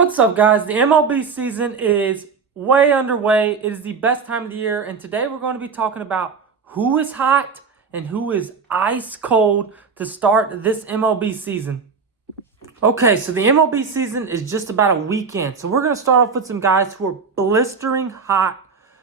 What's up, guys? The MLB season is way underway. It is the best time of the year, and today we're going to be talking about who is hot and who is ice cold to start this MLB season. Okay, so the MLB season is just about a weekend, so we're going to start off with some guys who are blistering hot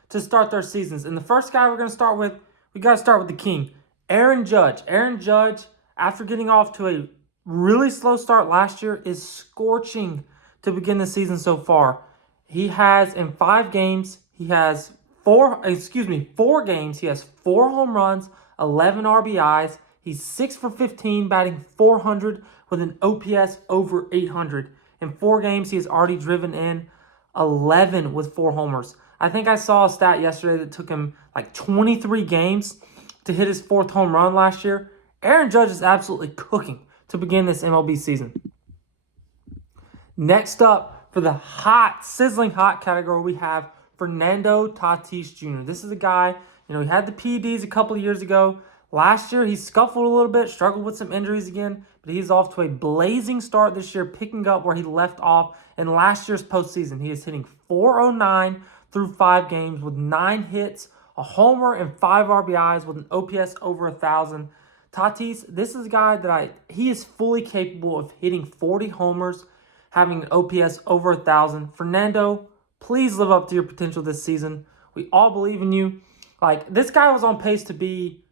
to start their seasons. And the first guy we're going to start with, we got to start with the king, Aaron Judge. Aaron Judge, after getting off to a really slow start last year, is scorching to begin the season so far. He has in 5 games, he has 4 games, he has 4 home runs, 11 RBIs. He's 6 for 15, batting .400 with an OPS over 800. In 4 games, he has already driven in 11 with 4 homers. I think I saw a stat yesterday that took him like 23 games to hit his 4th home run last year. Aaron Judge is absolutely cooking to begin this MLB season. Next up, for the hot, sizzling hot category, we have Fernando Tatis Jr. This is a guy, he had the PEDs a couple of years ago. Last year, he scuffled a little bit, struggled with some injuries again, but he's off to a blazing start this year, picking up where he left off in last year's postseason. He is hitting .409 through 5 games with 9 hits, a homer, and 5 RBIs with an OPS over 1,000. Tatis, this is a guy he is fully capable of hitting 40 homers, having an OPS over 1,000. Fernando, please live up to your potential this season. We all believe in you. This guy was on pace to be,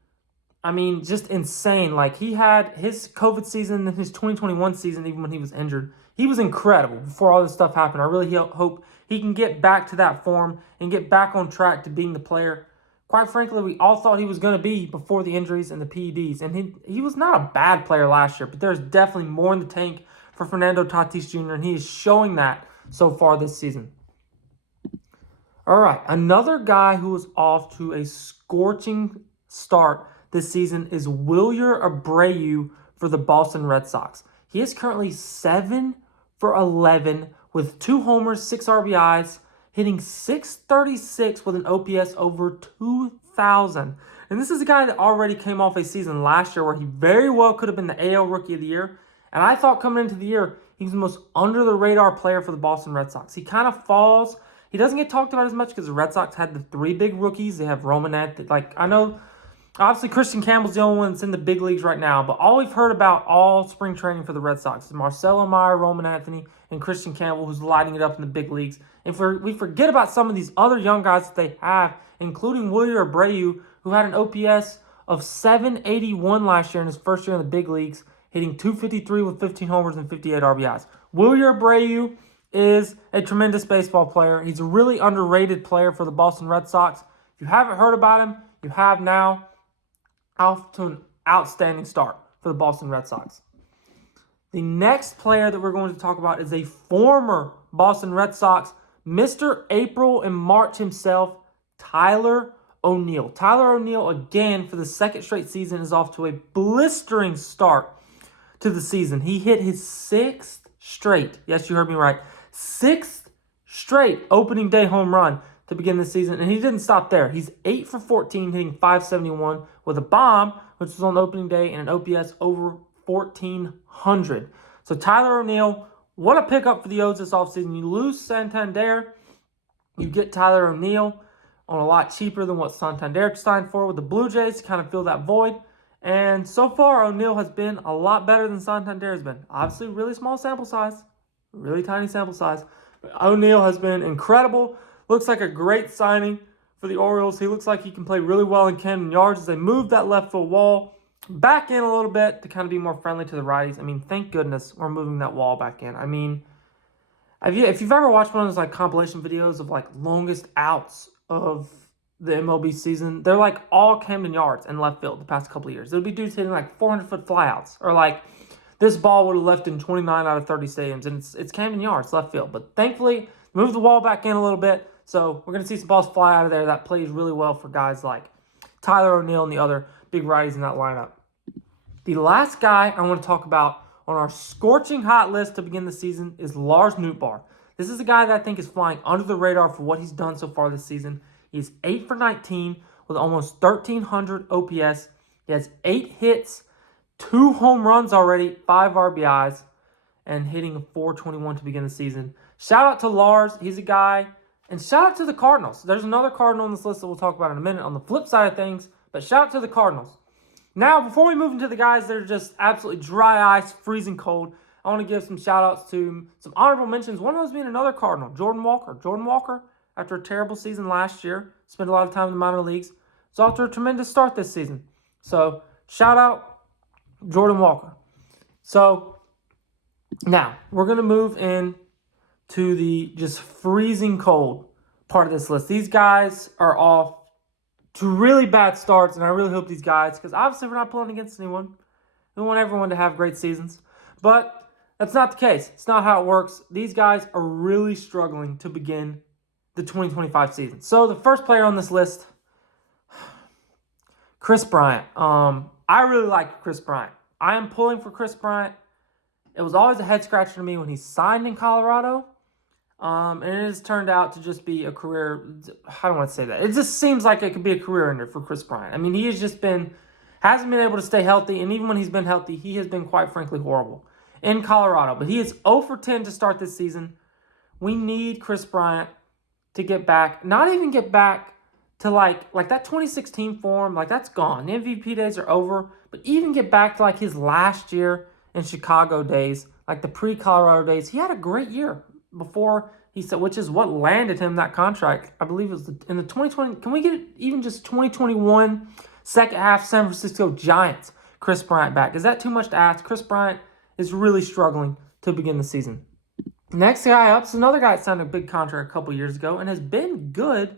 just insane. He had his COVID season and his 2021 season, even when he was injured. He was incredible before all this stuff happened. I really hope he can get back to that form and get back on track to being the player, quite frankly, we all thought he was going to be before the injuries and the PEDs. And he was not a bad player last year, but there's definitely more in the tank for Fernando Tatis Jr., and he is showing that so far this season. All right, another guy who is off to a scorching start this season is Wilyer Abreu for the Boston Red Sox. He is currently 7 for 11 with 2 homers, 6 RBIs, hitting .636 with an OPS over 2,000. And this is a guy that already came off a season last year where he very well could have been the AL Rookie of the Year. And I thought coming into the year, he was the most under-the-radar player for the Boston Red Sox. He kind of falls. He doesn't get talked about as much because the Red Sox had the 3 big rookies. They have Romanet. I know, obviously, Christian Campbell's the only one that's in the big leagues right now. But all we've heard about all spring training for the Red Sox is Marcelo Meyer, Roman Anthony, and Christian Campbell, who's lighting it up in the big leagues. And we forget about some of these other young guys that they have, including Wilyer Abreu, who had an OPS of .781 last year in his first year in the big leagues, hitting .253 with 15 homers and 58 RBIs. Wilyer Abreu is a tremendous baseball player. He's a really underrated player for the Boston Red Sox. If you haven't heard about him, you have now. Off to an outstanding start for the Boston Red Sox. The next player that we're going to talk about is a former Boston Red Sox, Mr. April and March himself, Tyler O'Neill. Tyler O'Neill, again, for the 2nd straight season, is off to a blistering start to the season. He hit his 6th straight, yes, you heard me right, 6th straight opening day home run to begin the season, and he didn't stop there. He's 8 for 14, hitting .571 with a bomb, which was on opening day, and an OPS over 1,400. So Tyler O'Neill, what a pickup for the O's this offseason. You lose Santander, you get Tyler O'Neill on a lot cheaper than what Santander signed for with the Blue Jays to kind of fill that void. And so far, O'Neill has been a lot better than Santander has been. Obviously, really small sample size, really tiny sample size. But O'Neill has been incredible. Looks like a great signing for the Orioles. He looks like he can play really well in Camden Yards as they move that left field wall back in a little bit to kind of be more friendly to the righties. Thank goodness we're moving that wall back in. If you've ever watched one of those compilation videos of longest outs of the MLB season, they're all Camden Yards and left field the past couple of years. There'll be dudes hitting 400-foot flyouts, or this ball would have left in 29 out of 30 stadiums, and it's Camden Yards left field. But thankfully, move the wall back in a little bit, so we're going to see some balls fly out of there. That plays really well for guys like Tyler O'Neill and the other big righties in that lineup. The last guy I want to talk about on our scorching hot list to begin the season is Lars Nootbaar. This is a guy that I think is flying under the radar for what he's done so far this season. He's 8 for 19 with almost 1,300 OPS. He has 8 hits, 2 home runs already, 5 RBIs, and hitting a .421 to begin the season. Shout out to Lars. He's a guy. And shout out to the Cardinals. There's another Cardinal on this list that we'll talk about in a minute on the flip side of things. But shout out to the Cardinals. Now, before we move into the guys that are just absolutely dry ice, freezing cold, I want to give some shout outs to some honorable mentions. One of those being another Cardinal, Jordan Walker. Jordan Walker, after a terrible season last year, spent a lot of time in the minor leagues. It's off to a tremendous start this season. So, shout out Jordan Walker. So, now, we're going to move in to the just freezing cold part of this list. These guys are off to really bad starts, and I really hope these guys, because obviously we're not pulling against anyone. We want everyone to have great seasons. But that's not the case. It's not how it works. These guys are really struggling to begin the 2025 season. So the first player on this list, Chris Bryant. I really like Chris Bryant. I am pulling for Chris Bryant. It was always a head scratcher to me when he signed in Colorado. And it has turned out to just be a career. I don't want to say that. It just seems like it could be a career ender for Chris Bryant. I mean, he has just hasn't been able to stay healthy. And even when he's been healthy, he has been quite frankly horrible in Colorado. But he is 0 for 10 to start this season. We need Chris Bryant to get back. Not even get back to like that 2016 form. Like that's gone. The MVP days are over. But even get back to like his last year in Chicago days, like the pre-Colorado days. He had a great year before he said, which is what landed him that contract. I believe it was in the 2020. Can we get even just 2021 second half San Francisco Giants Chris Bryant back? Is that too much to ask? Chris Bryant is really struggling to begin the season. Next guy up is another guy that signed a big contract a couple years ago and has been good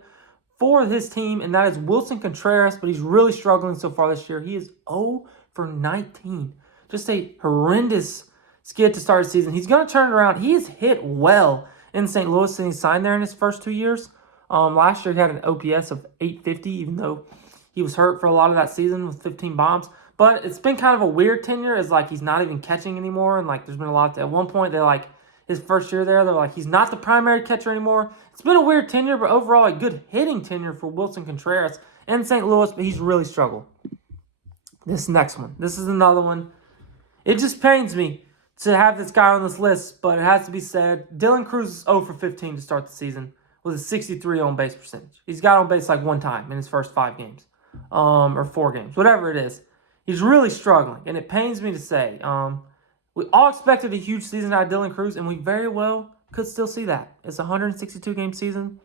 for his team, and that is Wilson Contreras, but he's really struggling so far this year. He is 0 for 19. Just a horrendous skid to start the season. He's going to turn it around. He has hit well in St. Louis, and he signed there in his first 2 years. Last year, he had an OPS of 850, even though he was hurt for a lot of that season with 15 bombs. But it's been kind of a weird tenure, as like he's not even catching anymore, and like there's been a lot. At one point, his first year there, they're like he's not the primary catcher anymore. It's been a weird tenure, but overall a good hitting tenure for Wilson Contreras in St. Louis, but he's really struggled. This next one, this is another one. It just pains me to have this guy on this list, but it has to be said. Dylan Cruz is 0 for 15 to start the season with a 63 on base percentage. He's got on base like one time in his first 5 games, or 4 games, whatever it is. He's really struggling, and it pains me to say. We all expected a huge season out of Dylan Cruz, and we very well could still see that. It's a 162-game season.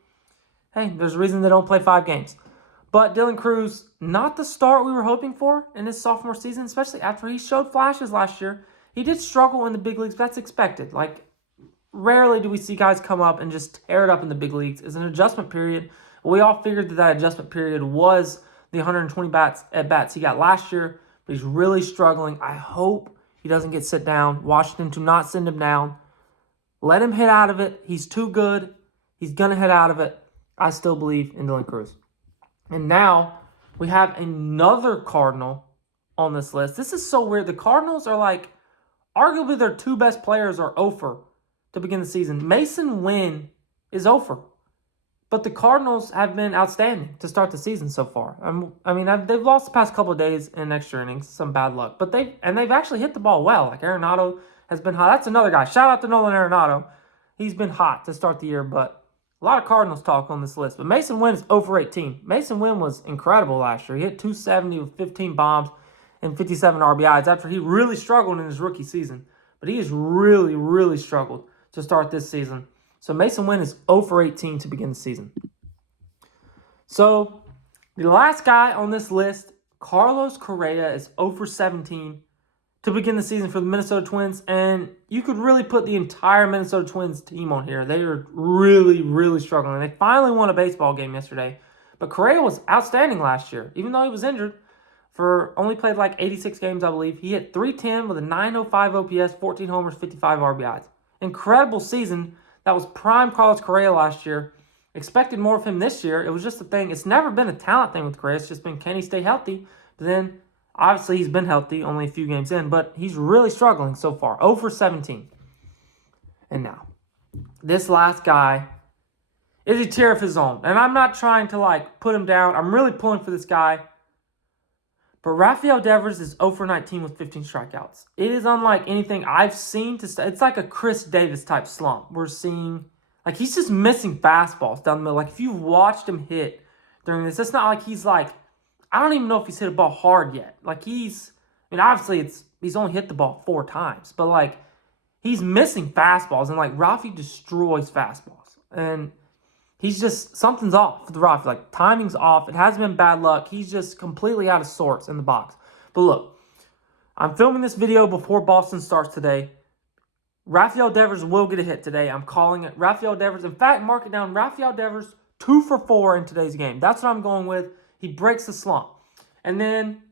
Hey, there's a reason they don't play 5 games. But Dylan Cruz, not the start we were hoping for in his sophomore season, especially after he showed flashes last year. He did struggle in the big leagues, but that's expected. Like, rarely do we see guys come up and just tear it up in the big leagues. It's an adjustment period. We all figured that adjustment period was the 120 at-bats he got last year, but he's really struggling. I hope he doesn't get sit down. Washington, do not send him down. Let him hit out of it. He's too good. He's going to hit out of it. I still believe in Dylan Cruz. And now we have another Cardinal on this list. This is so weird. The Cardinals are like, arguably their 2 best players are 0 for to begin the season. Mason Wynn is 0 for. But the Cardinals have been outstanding to start the season so far. They've lost the past couple of days in extra innings, some bad luck. But they've actually hit the ball well. Like Arenado has been hot. That's another guy. Shout out to Nolan Arenado. He's been hot to start the year, but a lot of Cardinals talk on this list. But Mason Wynn is 0 for 18. Mason Wynn was incredible last year. He hit 270 with 15 bombs and 57 RBIs after he really struggled in his rookie season. But he has really, really struggled to start this season. So Mason Wynn is 0 for 18 to begin the season. So the last guy on this list, Carlos Correa, is 0 for 17 to begin the season for the Minnesota Twins. And you could really put the entire Minnesota Twins team on here. They are really, really struggling. They finally won a baseball game yesterday. But Correa was outstanding last year, even though he was injured. Only played like 86 games, I believe. He hit .310 with a .905 OPS, 14 homers, 55 RBIs. Incredible season. That was prime Carlos Correa last year. Expected more of him this year. It was just a thing. It's never been a talent thing with Correa. It's just been, can he stay healthy? But then, obviously, he's been healthy, only a few games in. But he's really struggling so far. 0 for 17. And now, this last guy is a tier of his own. And I'm not trying to, put him down. I'm really pulling for this guy. But Rafael Devers is 0 for 19 with 15 strikeouts. It is unlike anything I've seen. It's like a Chris Davis type slump. We're seeing, like, he's just missing fastballs down the middle. Like, if you've watched him hit during this, it's not like he's like, I don't even know if he's hit a ball hard yet. Like, obviously he's only hit the ball 4 times, but like, he's missing fastballs, and like, Rafi destroys fastballs. And he's just, something's off with Rafi. Like, timing's off. It hasn't been bad luck. He's just completely out of sorts in the box. But look, I'm filming this video before Boston starts today. Rafael Devers will get a hit today. I'm calling it. Rafael Devers, in fact, mark it down. Rafael Devers, 2 for 4 in today's game. That's what I'm going with. He breaks the slump. And then,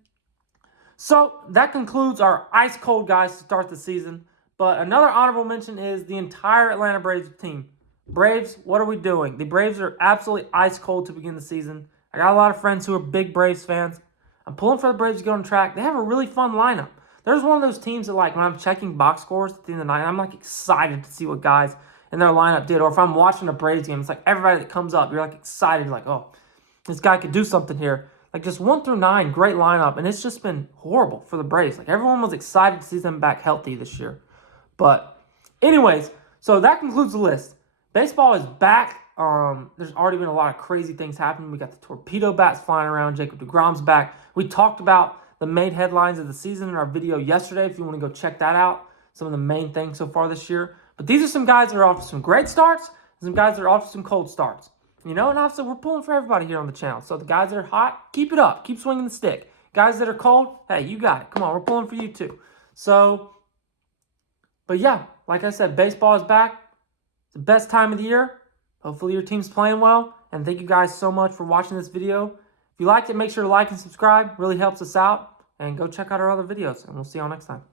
so that concludes our ice cold guys to start the season. But another honorable mention is the entire Atlanta Braves team. Braves, what are we doing? The Braves are absolutely ice cold to begin the season. I got a lot of friends who are big Braves fans. I'm pulling for the Braves to go on track. They have a really fun lineup. There's one of those teams that, like, when I'm checking box scores at the end of the night, I'm like excited to see what guys in their lineup did. Or if I'm watching a Braves game, it's like everybody that comes up, you're like excited, like, oh, this guy could do something here. Like, just 1 through 9, great lineup. And it's just been horrible for the Braves. Like, everyone was excited to see them back healthy this year. But anyways, so that concludes the list. Baseball is back. There's already been a lot of crazy things happening. We got the torpedo bats flying around. Jacob deGrom's back. We talked about the main headlines of the season in our video yesterday. If you want to go check that out, some of the main things so far this year. But these are some guys that are off to some great starts, and some guys that are off to some cold starts. And obviously we're pulling for everybody here on the channel. So the guys that are hot, keep it up. Keep swinging the stick. Guys that are cold, hey, you got it. Come on, we're pulling for you too. So, but yeah, like I said, baseball is back. It's the best time of the year. Hopefully your team's playing well. And thank you guys so much for watching this video. If you liked it, make sure to like and subscribe. Really helps us out. And go check out our other videos. And we'll see y'all next time.